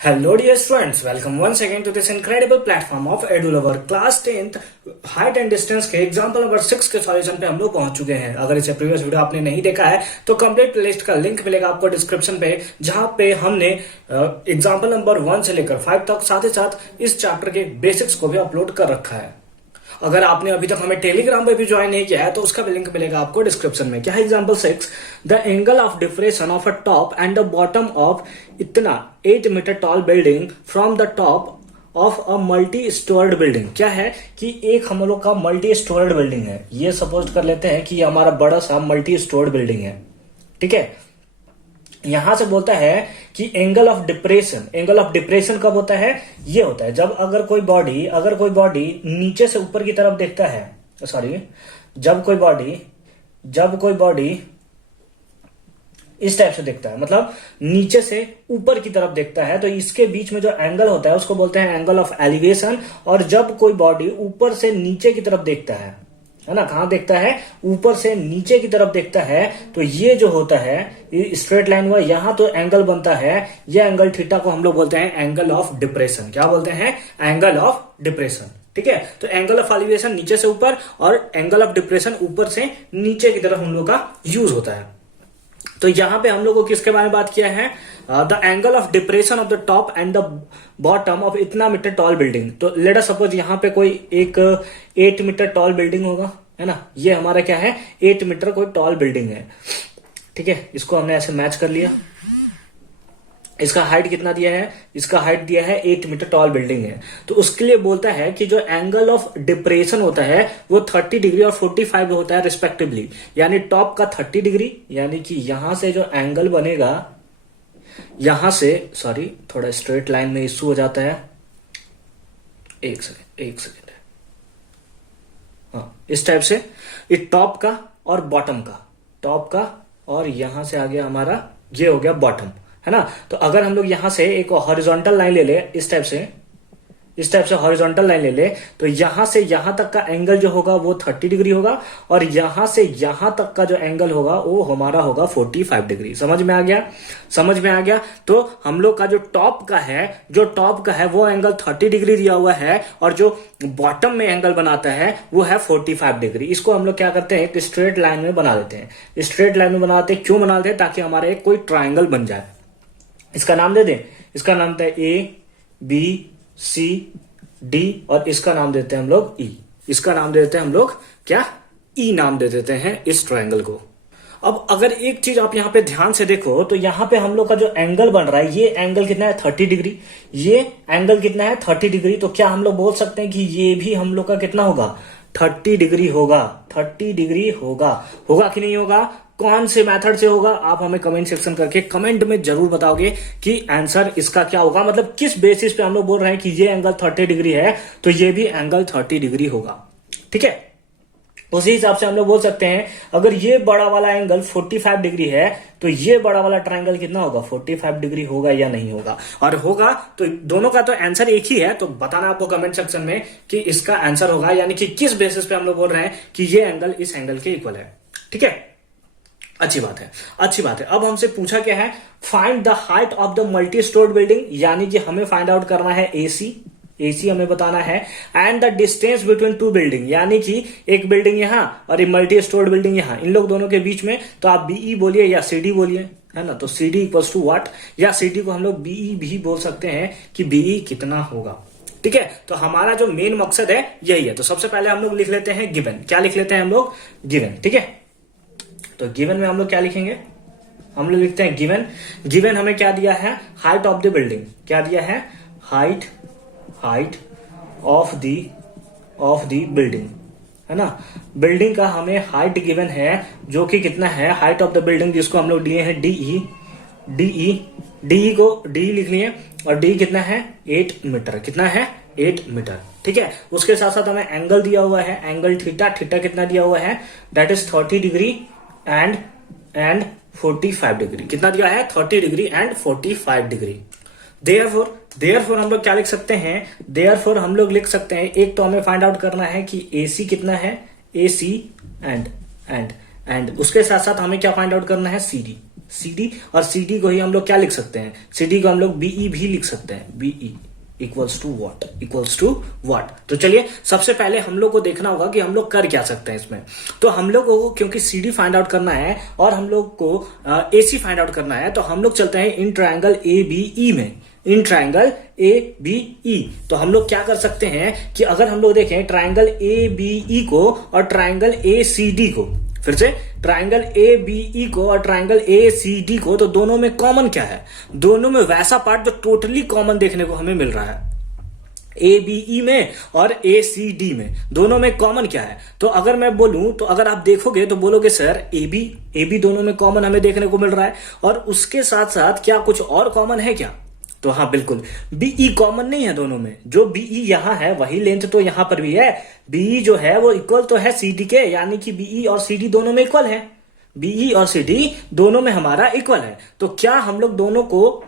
Hello dear students, welcome once again to this incredible platform of EduLover class 10th height and distance के example number 6 के solution पे हम लोग पहुंच चुके हैं। अगर इसे प्रीवियस वीडियो आपने नहीं देखा है तो कंप्लीट प्लेलिस्ट का लिंक मिलेगा आपको डिस्क्रिप्शन पे, जहां पे हमने एग्जाम्पल नंबर 1 से लेकर 5 तक साथ ही साथ इस चैप्टर के बेसिक्स को भी अपलोड कर रखा है। अगर आपने अभी तक हमें टेलीग्राम पे भी ज्वाइन नहीं किया है तो उसका भी लिंक मिलेगा आपको डिस्क्रिप्शन में। क्या है example 6? The angle of depression of a top and the bottom of इतना 8 metre tall building from the top of a multi storeyed building. क्या है कि एक हम लोग का मल्टी स्टोर्ड बिल्डिंग है। ये सपोज कर लेते हैं कि हमारा बड़ा सा मल्टी स्टोर्ड बिल्डिंग है, ठीक है। यहां से बोलता है कि एंगल ऑफ डिप्रेशन कब होता है? ये होता है जब अगर कोई बॉडी नीचे से ऊपर की तरफ देखता है, सॉरी, जब कोई बॉडी इस टाइप से देखता है, मतलब नीचे से ऊपर की तरफ देखता है, तो इसके बीच में जो एंगल होता है उसको बोलते हैं एंगल ऑफ एलिवेशन। और जब कोई बॉडी ऊपर से नीचे की तरफ देखता है ना, कहां देखता है? ऊपर से नीचे की तरफ देखता है, तो ये जो होता है स्ट्रेट लाइन हुआ, यहां तो एंगल बनता है। ये एंगल थीटा को हम लोग बोलते हैं एंगल ऑफ डिप्रेशन। क्या बोलते हैं? एंगल ऑफ डिप्रेशन, ठीक है। तो एंगल ऑफ एलिवेशन नीचे से ऊपर और एंगल ऑफ डिप्रेशन ऊपर से नीचे की तरफ हम लोग का यूज होता है। तो यहां पे हम लोग को किसके बारे में बात किया है? The angle of depression of the top and the bottom of इतना मीटर टॉल बिल्डिंग। तो लेट अस सपोज यहां पे कोई एक 8 मीटर टॉल बिल्डिंग होगा, है ना। ये हमारा क्या है? 8 मीटर कोई टॉल बिल्डिंग है, ठीक है। इसको हमने ऐसे मैच कर लिया। इसका हाइट कितना दिया है? इसका हाइट दिया है 8 मीटर टॉल बिल्डिंग है। तो उसके लिए बोलता है कि जो एंगल ऑफ डिप्रेशन होता है वो 30 डिग्री और 45 होता है रिस्पेक्टिवली। यानी टॉप का 30 डिग्री, यानी कि यहां से जो एंगल बनेगा, यहां से, सॉरी थोड़ा स्ट्रेट लाइन में इश्यू हो जाता है, एक सेकेंड, हाँ, इस टाइप से टॉप का और बॉटम का, टॉप का और यहां से आ गया हमारा, ये हो गया बॉटम, है ना। तो अगर हम लोग यहां से एक हॉरिजॉन्टल लाइन ले ले, इस टाइप से हॉरिजॉन्टल लाइन ले ले, तो यहां से यहां तक का एंगल जो होगा वो 30 डिग्री होगा और यहां से यहां तक का जो एंगल होगा वो हमारा होगा 45 डिग्री। समझ में आ गया। तो हम लोग का जो टॉप का है वो एंगल 30 डिग्री दिया हुआ है और जो बॉटम में एंगल बनाता है वो है 45 डिग्री। इसको हम लोग क्या करते हैं? एक स्ट्रेट लाइन में बना देते हैं। स्ट्रेट लाइन में बनाते हैं, क्यों बनाते हैं? ताकि हमारे कोई ट्राइंगल बन जाए। इसका नाम दे दें, इसका नाम है ABCD और इसका नाम देते हैं हम लोग E। इसका नाम दे देते हैं हम लोग क्या? E नाम दे देते हैं इस ट्रायंगल को। अब अगर एक चीज आप यहां पे ध्यान से देखो तो यहां पे हम लोग का जो एंगल बन रहा है, ये एंगल कितना है? 30 डिग्री। ये एंगल कितना है? 30 डिग्री। तो क्या हम लोग बोल सकते हैं कि ये भी हम लोग का कितना होगा? 30 डिग्री होगा। 30 डिग्री होगा कि नहीं होगा? कौन से मेथड से होगा? आप हमें कमेंट सेक्शन करके कमेंट में जरूर बताओगे कि आंसर इसका क्या होगा, मतलब किस बेसिस पे हम लोग बोल रहे हैं कि ये एंगल 30 डिग्री है तो ये भी एंगल 30 डिग्री होगा, ठीक है। उसी हिसाब से हम लोग बोल सकते हैं अगर ये बड़ा वाला एंगल 45 डिग्री है तो ये बड़ा वाला ट्रायंगल कितना होगा? 45 डिग्री होगा या नहीं होगा? और होगा तो दोनों का तो आंसर एक ही है, तो बताना आपको कमेंट सेक्शन में कि इसका आंसर होगा, यानी कि किस बेसिस पे हम लोग बोल रहे हैं कि ये एंगल इस एंगल के इक्वल है, ठीक है। अच्छी बात है। अब हमसे पूछा क्या है? Find the height of the multi storeyed building, यानी कि हमें फाइंड आउट करना है AC हमें बताना है, and the distance between two building, यानी कि एक बिल्डिंग यहां और एक मल्टी स्टोर्ड बिल्डिंग यहां, इन लोग दोनों के बीच में तो आप BE बोलिए या CD बोलिए, है ना। तो CD इक्वल्स टू व्हाट, या CD को हम लोग BE भी बोल सकते हैं कि BE कितना होगा, ठीक है। तो हमारा जो मेन मकसद है यही है। तो सबसे पहले हम लोग लिख लेते हैं गिवन। क्या लिख लेते हैं हम लोग? गिवन, ठीक है। तो गिवन में हम लोग क्या लिखेंगे? हम लोग लिखते हैं गिवन हमें क्या दिया है? Height of the building. क्या दिया है? हाइट ऑफ द बिल्डिंग, है ना। बिल्डिंग का हमें हाइट गिवन है जो कि कितना है? हाइट ऑफ द बिल्डिंग, जिसको हम लोग दिए हैं DE को DE लिख लिए और D कितना है? 8 मीटर। कितना है? 8 मीटर, ठीक है। उसके साथ साथ हमें एंगल दिया हुआ है, एंगल थीटा कितना दिया हुआ है? That is 30 degree and 45 degree. कितना दिया है? 30 डिग्री एंड 45 डिग्री। देयरफॉर हम लोग क्या लिख सकते हैं? देयरफॉर हम लोग लिख सकते हैं, एक तो हमें फाइंड आउट करना है कि AC कितना है, AC एंड उसके साथ साथ हमें क्या फाइंड आउट करना है? CD। सी डी, और सी डी को ही हम लोग क्या लिख सकते हैं, सी डी को हम लोग बीई भी लिख सकते हैं, BE equals to what, equals to what. तो चलिए सबसे पहले हम लोग को देखना होगा कि हम लोग कर क्या सकते हैं इसमें। तो हम लोग को क्योंकि सी डी फाइंड आउट करना है और हम लोग को ए सी फाइंड आउट करना है, तो हम लोग चलते हैं इन ट्राइंगल ए बी ई में, इन ट्राइंगल ए बी ई। तो हम लोग क्या कर सकते हैं कि अगर हम लोग देखें ट्राइंगल ए बी ई को और ट्राइंगल ए सी डी को, फिर से ट्राइंगल ए बी ई को और ट्राइंगल ए सी डी को, तो दोनों में कॉमन क्या है, दोनों में वैसा पार्ट जो टोटली कॉमन देखने को हमें मिल रहा है। ए बी ई में और ए सी डी में दोनों में कॉमन क्या है, तो अगर मैं बोलूं तो अगर आप देखोगे तो बोलोगे सर ए बी दोनों में कॉमन हमें देखने को मिल रहा है, और उसके साथ साथ क्या कुछ और कॉमन है क्या, तो हाँ बिल्कुल, बीई कॉमन नहीं है दोनों में, जो बीई यहां है वही लेंथ तो यहां पर भी है, बीई जो है वो इक्वल तो है सीडी के, यानी कि बीई और सीडी दोनों में इक्वल है, बीई और सीडी दोनों में हमारा इक्वल है। तो क्या हम लोग दोनों को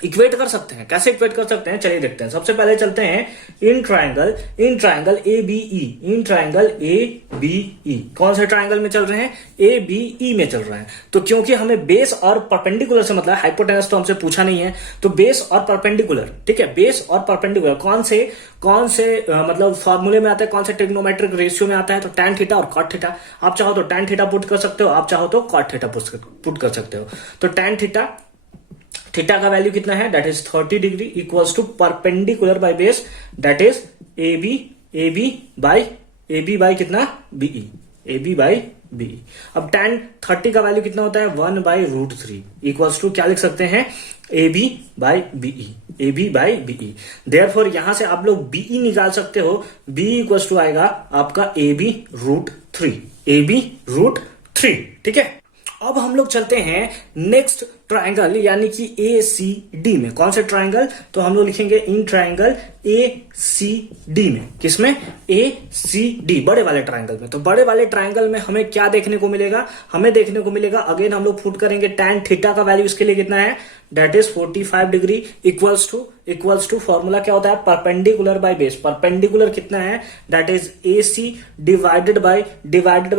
इक्वेट कर सकते हैं, कैसे इक्वेट कर सकते हैं, चलिए देखते हैं। सबसे पहले चलते हैं in triangle A B E, in triangle A B E, कौन से ट्राइंगल में चल रहे हैं, ए बी ई में चल रहे हैं। तो क्योंकि हमें बेस और परपेंडिकुलर से मतलब, हाइपोटेनस तो हमसे पूछा नहीं है, तो बेस और परपेंडिकुलर, ठीक है, बेस और परपेंडिकुलर कौन से मतलब फॉर्मूले में आता है, कौन से ट्रिग्नोमेट्रिक रेशियो में आता है, तो टैन थीटा और कॉट थीटा। आप चाहो तो टैन थीटा पुट कर सकते हो, आप चाहो तो कॉट थीटा पुट कर सकते हो। तो टैन थीटा का वैल्यू कितना है, that is 30 degree, equals to perpendicular by base, that is A B by कितना, BE, A B by BE. अब tan 30 का वैल्यू कितना होता है, 1/√3, इक्वल्स टू क्या लिख सकते हैं, A B by BE, A B by BE. Therefore यहां से आप लोग बीई निकाल सकते हो, बी इक्वल्स टू आएगा आपका AB√3, AB√3, ठीक है। अब हम लोग चलते हैं नेक्स्ट ट्राइंगल यानी कि ए सी डी में। कौन से ट्राइंगल, तो हम लोग लिखेंगे इन ट्राइंगल ए सी डी में, किसमें, ए सी डी, बड़े वाले ट्राइंगल में। तो बड़े वाले ट्राइंगल में हमें क्या देखने को मिलेगा, हमें देखने को मिलेगा, अगेन हम लोग पुट करेंगे टैन थीटा का वैल्यू इसके लिए कितना है, that is 45 degree, equals to formula क्या होता है, परपेंडिकुलर बाय बेस। परपेंडिकुलर कितना है, that is A C divided by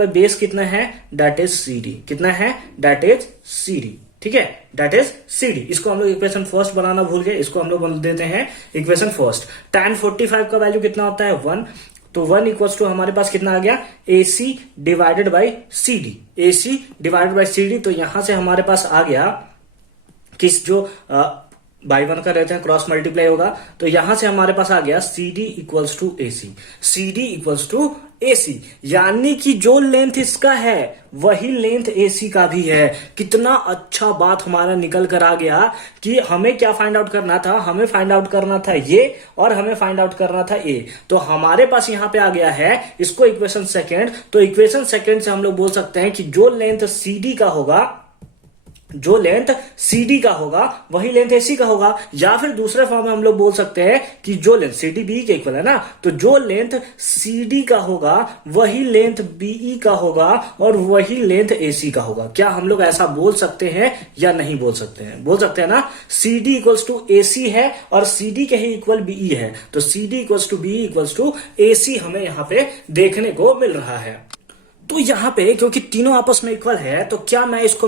base कितना है, दैट इज सी डी, कितना है, दैट इज सी डी, ठीक है, दैट इज सी डी। इसको हम लोग इक्वेशन फर्स्ट बनाना भूल गए, इसको हम लोग बना देते हैं इक्वेशन फर्स्ट। tan 45 का वैल्यू कितना होता है, 1, तो 1 इक्वल्स टू हमारे पास कितना आ गया, A C divided by C D, A C divided by C D. तो यहां से हमारे पास आ गया किस, जो बाई 1 का रहते हैं क्रॉस मल्टीप्लाई होगा, तो यहां से हमारे पास आ गया C D equals to A C, C D equals to A C, यानी कि जो लेंथ इसका है वही लेंथ ए सी का भी है। कितना अच्छा बात हमारा निकल कर आ गया कि हमें क्या फाइंड आउट करना था, हमें फाइंड आउट करना था ये और हमें फाइंड आउट करना था ए। तो हमारे पास यहां पे आ गया है इसको इक्वेशन सेकेंड। तो इक्वेशन सेकेंड से हम लोग बोल सकते हैं कि जो लेंथ सी डी का होगा, जो लेंथ CD का होगा वही लेंथ AC का होगा, या फिर दूसरे फॉर्म में हम लोग बोल सकते हैं कि जो लेंथ CD BE के इक्वल है ना, तो जो लेंथ CD का होगा वही लेंथ BE का होगा और वही लेंथ AC का होगा। क्या हम लोग ऐसा बोल सकते हैं या नहीं बोल सकते हैं, बोल सकते हैं ना। CD इक्वल्स टू AC है और CD के ही इक्वल BE है, तो CD equals to BE equals to AC हमें यहां पे देखने को मिल रहा है। तो यहां पे क्योंकि तीनों आपस में इक्वल है, तो क्या मैं इसको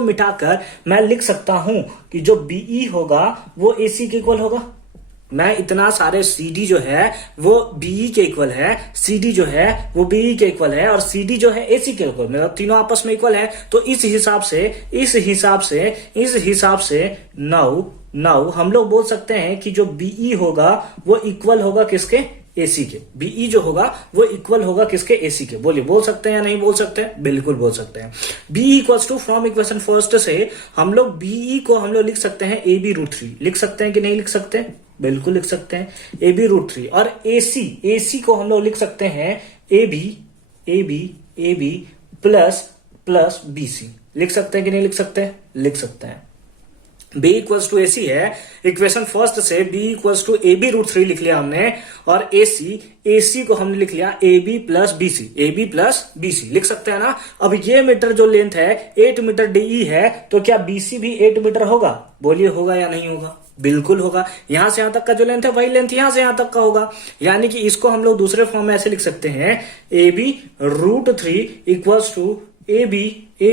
मिटाकर मैं लिख सकता हूं कि जो बीई होगा वो एसी के इक्वल होगा। मैं इतना सारे CD जो है वो BE के इक्वल है, CD जो है वो BE के इक्वल है और CD जो है AC के इक्वल, मतलब तीनों आपस में इक्वल है। तो इस हिसाब से नाउ हम लोग बोल सकते हैं कि जो BE होगा वो इक्वल होगा किसके, AC के। BE जो होगा वो इक्वल होगा किसके, AC के। बोलिए, बोल सकते हैं या नहीं बोल सकते हैं, बिल्कुल बोल सकते हैं। BE equals to from equation first से हम लोग BE को हम लोग लिख सकते हैं AB√3, लिख सकते हैं कि नहीं लिख सकते, बिल्कुल लिख सकते हैं, AB√3। और AC को हम लोग लिख सकते हैं AB प्लस BC, लिख सकते हैं कि नहीं लिख सकते, लिख सकते हैं। B इक्वल्स टू AC है, इक्वेशन फर्स्ट से B इक्वल्स टू AB√3 लिख लिया हमने, और AC को हमने लिख लिया AB प्लस BC, लिख सकते हैं ना। अब ये मीटर जो लेंथ है 8 मीटर DE है, तो क्या BC भी 8 मीटर होगा, बोलिए होगा या नहीं होगा, बिल्कुल होगा। यहां से यहां तक का जो लेंथ है वही लेंथ यहां से यहां तक का होगा, यानी कि इसको हम लोग दूसरे फॉर्म में ऐसे लिख सकते हैं AB√3 equals to A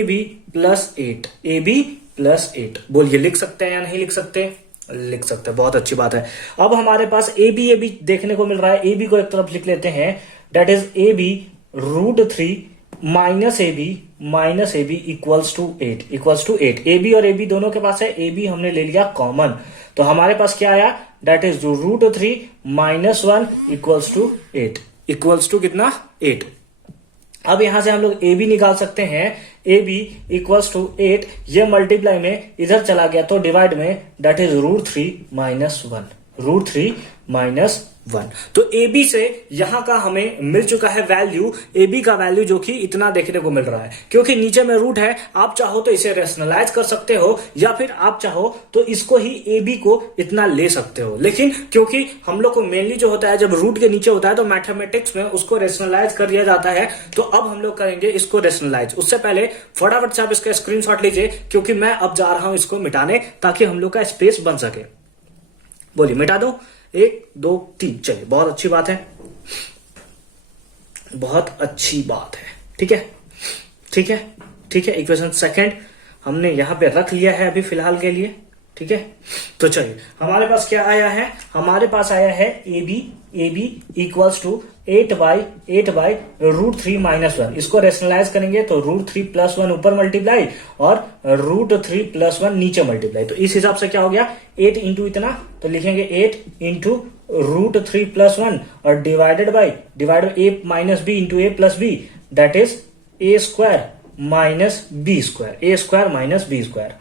B plus 8, A B plus 8। बोलिए लिख सकते हैं या नहीं लिख सकते? लिख सकते हैं, बहुत अच्छी बात है। अब हमारे पास ए बी देखने को मिल रहा है। ए बी को एक तरफ लिख लेते हैं, that is A B √3 minus A B equals to 8 A B और ए बी दोनों के पास है, ए बी हमने ले लिया कॉमन, तो हमारे पास क्या आया, that is √3 minus 1 equals to 8, equals to कितना 8। अब यहां से हम लोग ए बी निकाल सकते हैं, ए बी इक्वल्स टू 8, ये मल्टीप्लाई में इधर चला गया तो डिवाइड में, दैट इज √3 माइनस 1। तो ए बी से यहां का हमें मिल चुका है वैल्यू, ए बी का वैल्यू जो कि इतना देखने को मिल रहा है। क्योंकि नीचे में रूट है, आप चाहो तो इसे रेशनलाइज कर सकते हो, या फिर आप चाहो तो इसको ही ए बी को इतना ले सकते हो। लेकिन क्योंकि हम लोग को मेनली जो होता है जब रूट के नीचे होता है तो मैथमेटिक्स में उसको रेशनलाइज कर दिया जाता है, तो अब हम लोग करेंगे इसको रेशनलाइज। उससे पहले फटाफट से आप इसका स्क्रीनशॉट लीजिए, क्योंकि मैं अब जा रहा हूं इसको मिटाने, ताकि हम लोग का स्पेस बन सके। बोलिए मिटा दो, 1 2 3। चलिए, बहुत अच्छी बात है, बहुत अच्छी बात है। ठीक है, ठीक है, ठीक है। इक्वेशन सेकंड हमने यहां पे रख लिया है अभी फिलहाल के लिए। ठीक है, तो चलिए हमारे पास क्या आया है, हमारे पास आया है A B equals to 8 by √3 minus 1। इसको रेशनलाइज करेंगे तो √3 प्लस 1 ऊपर मल्टीप्लाई और √3 प्लस 1 नीचे मल्टीप्लाई। तो इस हिसाब से क्या हो गया, 8 इंटू इतना, तो लिखेंगे 8 इंटू √3 प्लस 1 और divide A minus B into A plus B, that is A square minus B square.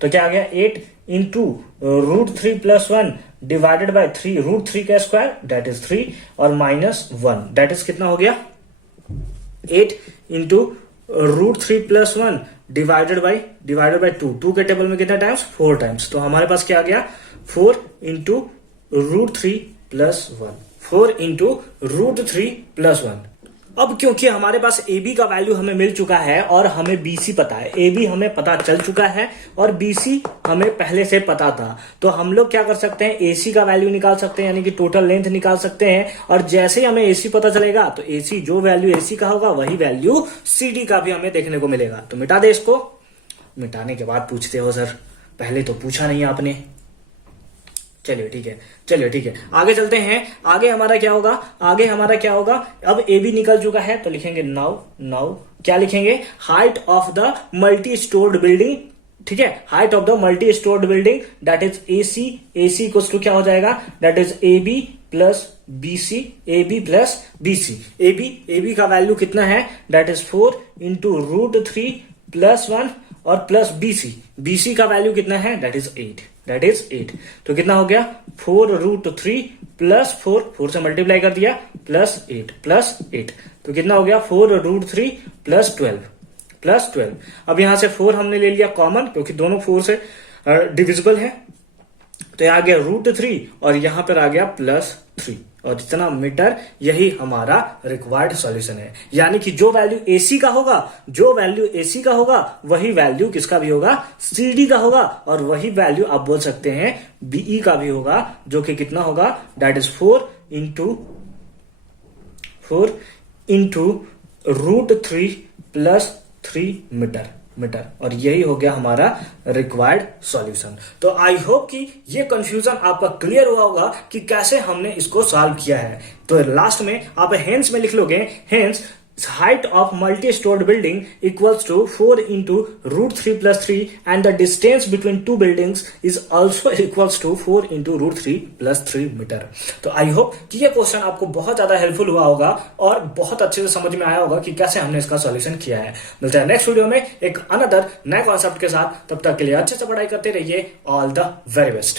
तो क्या आ गया, 8 इंटू √3 प्लस 1 डिवाइडेड बाय 3, √3 का स्क्वायर दैट इज 3 और माइनस 1, दैट इज कितना हो गया, 8 इंटू √3 प्लस 1 डिवाइडेड बाय 2 के टेबल में कितना टाइम्स, 4 टाइम्स। तो हमारे पास क्या आ गया, 4 इंटू √3 प्लस 1, 4 इंटू √3 प्लस 1। अब क्योंकि हमारे पास ए बी का वैल्यू हमें मिल चुका है और हमें बी सी पता है, ए बी हमें पता चल चुका है और बी सी हमें पहले से पता था, तो हम लोग क्या कर सकते हैं, ए सी का वैल्यू निकाल सकते हैं, यानी कि टोटल लेंथ निकाल सकते हैं। और जैसे ही हमें ए सी पता चलेगा तो ए सी, जो वैल्यू ए सी का होगा वही वैल्यू सी डी का भी हमें देखने को मिलेगा। तो मिटा दे इसको, मिटाने के बाद पूछते हो सर, पहले तो पूछा नहीं आपने। चलिए ठीक है, आगे चलते हैं। आगे हमारा क्या होगा, अब ए बी निकल चुका है तो लिखेंगे नाउ क्या लिखेंगे, height of the multi storeyed building. ठीक है, height of the multi storeyed building that is A C equals to क्या हो जाएगा, that is A B plus B C, A B का वैल्यू कितना है, दैट इज 4 इंटू √3 प्लस 1 और plus B सी का वैल्यू कितना है, दैट इज 8। तो कितना हो गया, 4√3 प्लस 4 से मल्टीप्लाई कर दिया, प्लस 8 तो कितना हो गया, 4√3 प्लस 12। अब यहां से 4 हमने ले लिया कॉमन, क्योंकि दोनों 4 से डिविजिबल है, तो यहां आ गया √3 और यहां पर आ गया प्लस 3 और जितना मीटर, यही हमारा रिक्वायर्ड सॉल्यूशन है। यानी कि जो वैल्यू एसी का होगा वही वैल्यू किसका भी होगा, सीडी का होगा, और वही वैल्यू आप बोल सकते हैं बीई का भी होगा, जो कि कितना होगा, that is 4 into √3 plus 3 metre, और यही हो गया हमारा रिक्वायर्ड सॉल्यूशन। तो आई होप कि ये कंफ्यूजन आपका क्लियर हुआ होगा कि कैसे हमने इसको सॉल्व किया है। तो लास्ट में आप हेंस में लिख लोगे, hence height of multi-stored building equals to 4 into √3 plus 3 and the distance between two buildings is also equals to 4 into √3 plus 3 metre. तो आई होप कि ये क्वेश्चन आपको बहुत ज्यादा हेल्पफुल हुआ होगा और बहुत अच्छे से समझ में आया होगा कि कैसे हमने इसका सॉल्यूशन किया है। मिलते हैं नेक्स्ट वीडियो में एक अनदर नए कॉन्सेप्ट के साथ, तब तक के लिए अच्छे से पढ़ाई करते रहिए। All the very best.